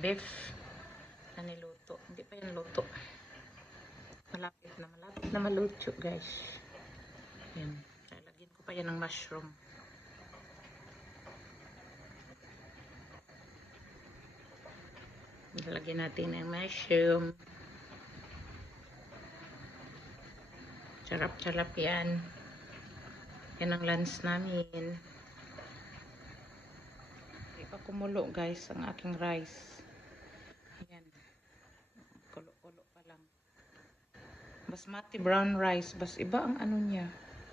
beef na niluto. Hindi pa yan luto. Malapit na maluto, guys. Yan. Lagyan ko pa yan ng mushroom. Lagyan natin ng mushroom. Sarap-sarap yan. Yan ang lunch namin. Hindi pa kumulo, guys, ang aking rice. Yan. Kulo-kulo pa lang. Basmati brown rice. Bas iba ang ano niya.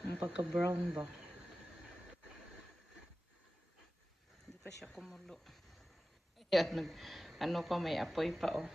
Ang pagka-brown ba. Hindi pa siya kumulo. Yan. Ano pa, may apoy pa, oh.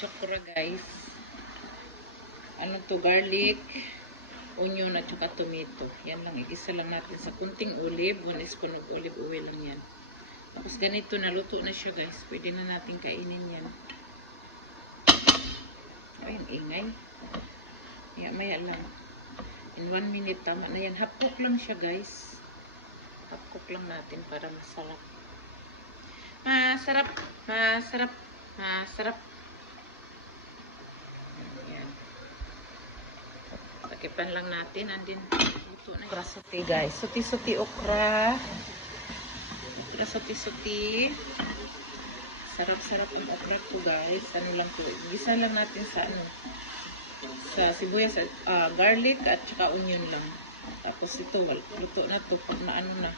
Chokra, guys. Ano to, garlic, onion at saka tomato. Yan lang, igisa lang natin sa kunting olive. 1 spoon of olive oil lang yan. Tapos ganito, naluto na siya, guys. Pwede na natin kainin yan. Ay, ang ingay. Maya lang. In 1 minute, tama na yan. Half cook lang siya, guys. Half cook lang natin para masarap. Masarap, masarap, masarap. Takipan lang natin. Andin, luto na. Okra sote, guys. Suti-suti okra. Okra sote-suti. Sarap-sarap ang okra ko, guys. Ano lang to. Gisa lang natin sa ano. Sa sibuyas, garlic at saka onion lang. Tapos ito, luto na to. Pag na ano na.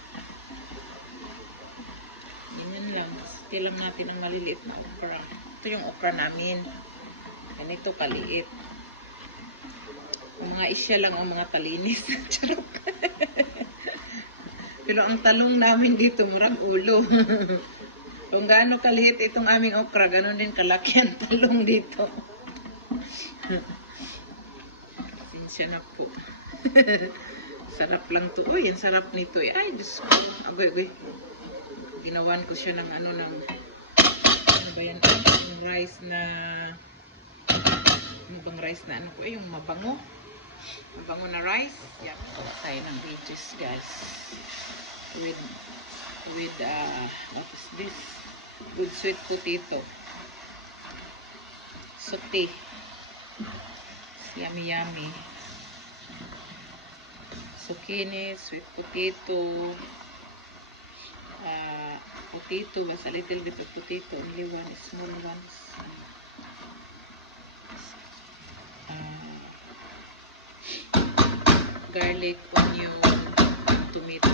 Ganyan lang. Suti lang natin ang maliliit na okra. Ito yung okra namin. Ganito kaliit. Mga isya lang ang mga talinis. Charot. Pero ang talong namin dito, murang ulo. Kung gaano kaliit itong aming okra, ganoon din kalaki ang talong dito. Sinsya na po. Sarap lang to. Uy, ang sarap nito. Ay, Diyos ko. Agoy. Ginawan ko siya ng ano ba yan? Yung rice na ano bang rice na ano ko? Yung mabango. Mabango na rice. Yan. Kuha tayo ng veggies, guys. With what is this? Good sweet potato. Sauté. Yummy. Zucchini, sweet potato. Potato, basta a little bit of potato. Only one, small ones. Garlic, onion, tomato,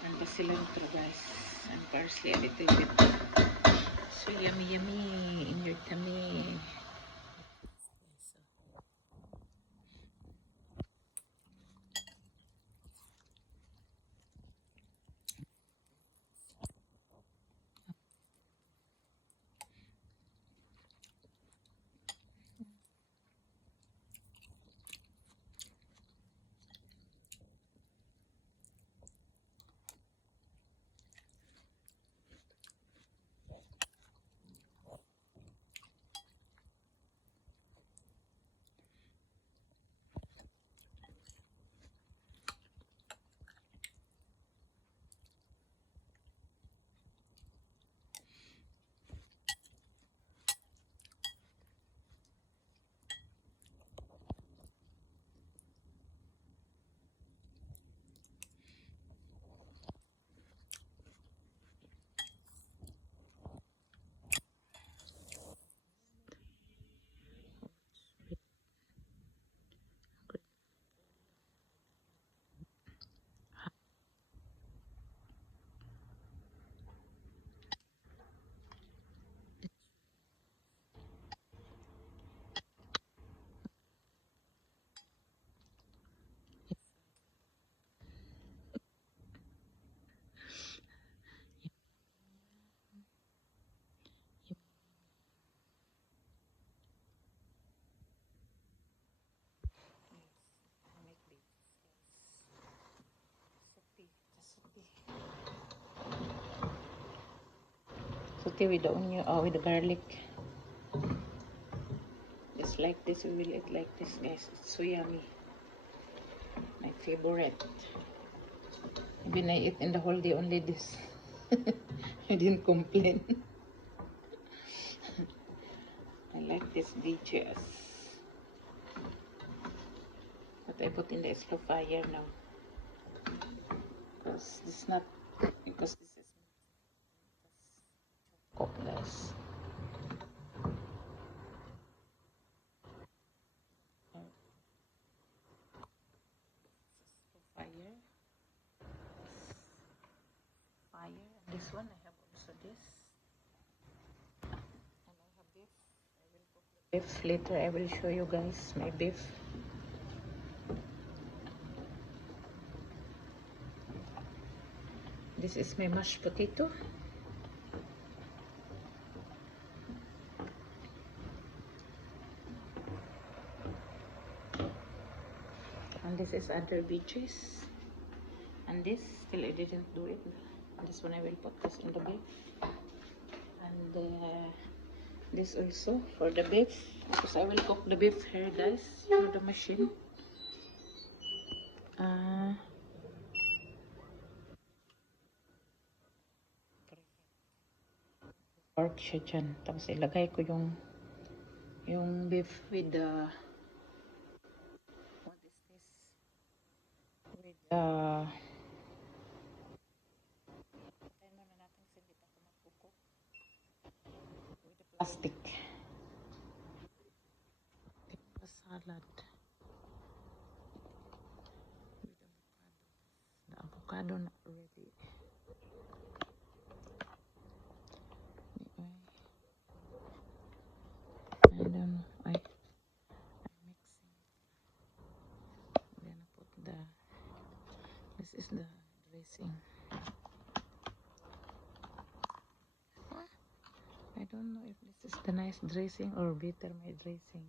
and cilantro, guys, and parsley a little bit. So yummy in your tummy. Sauté with the onion, with the garlic. Just like this, we will eat like this, guys. It's so yummy. My favorite. Even I eat in the whole day only this. I didn't complain. I like this dishes. But I put in the slow fire now. Because this is not, because this is cooked, guys. Fire. Fire. And this one, I have also this. And I have beef. I will cook the beef later. I will show you guys my beef. This is my mashed potato. And this is other veggies. And this, still I didn't do it. This one I will put this in the beef. And this also for the beef. Because I will cook the beef here, guys. For the machine. Pork siya dyan. Tapos ilagay ko yung beef with the what is this? With the patayin muna natin kasi hindi pa ako magkukok. With the plastic. The salad. With avocado. The avocado not ready. I don't know. I'm mixing. Then I put this is the dressing. I don't know if this is the nice dressing or better my dressing.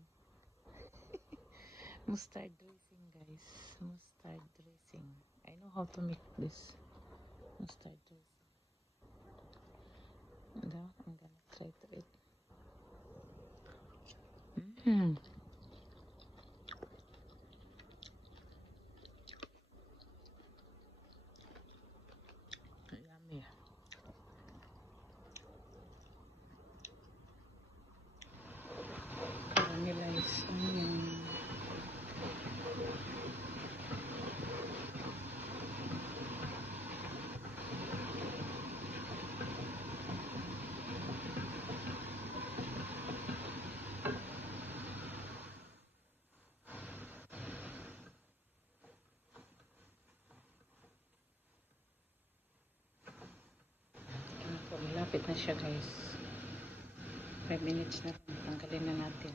Mustard dressing, guys. Mustard dressing. I know how to make this mustard dressing. And now I'm gonna try to eat. Yummy. Caramelized onion. Malapit na siya, guys. 5 minutes na lang. Tanggalin na natin.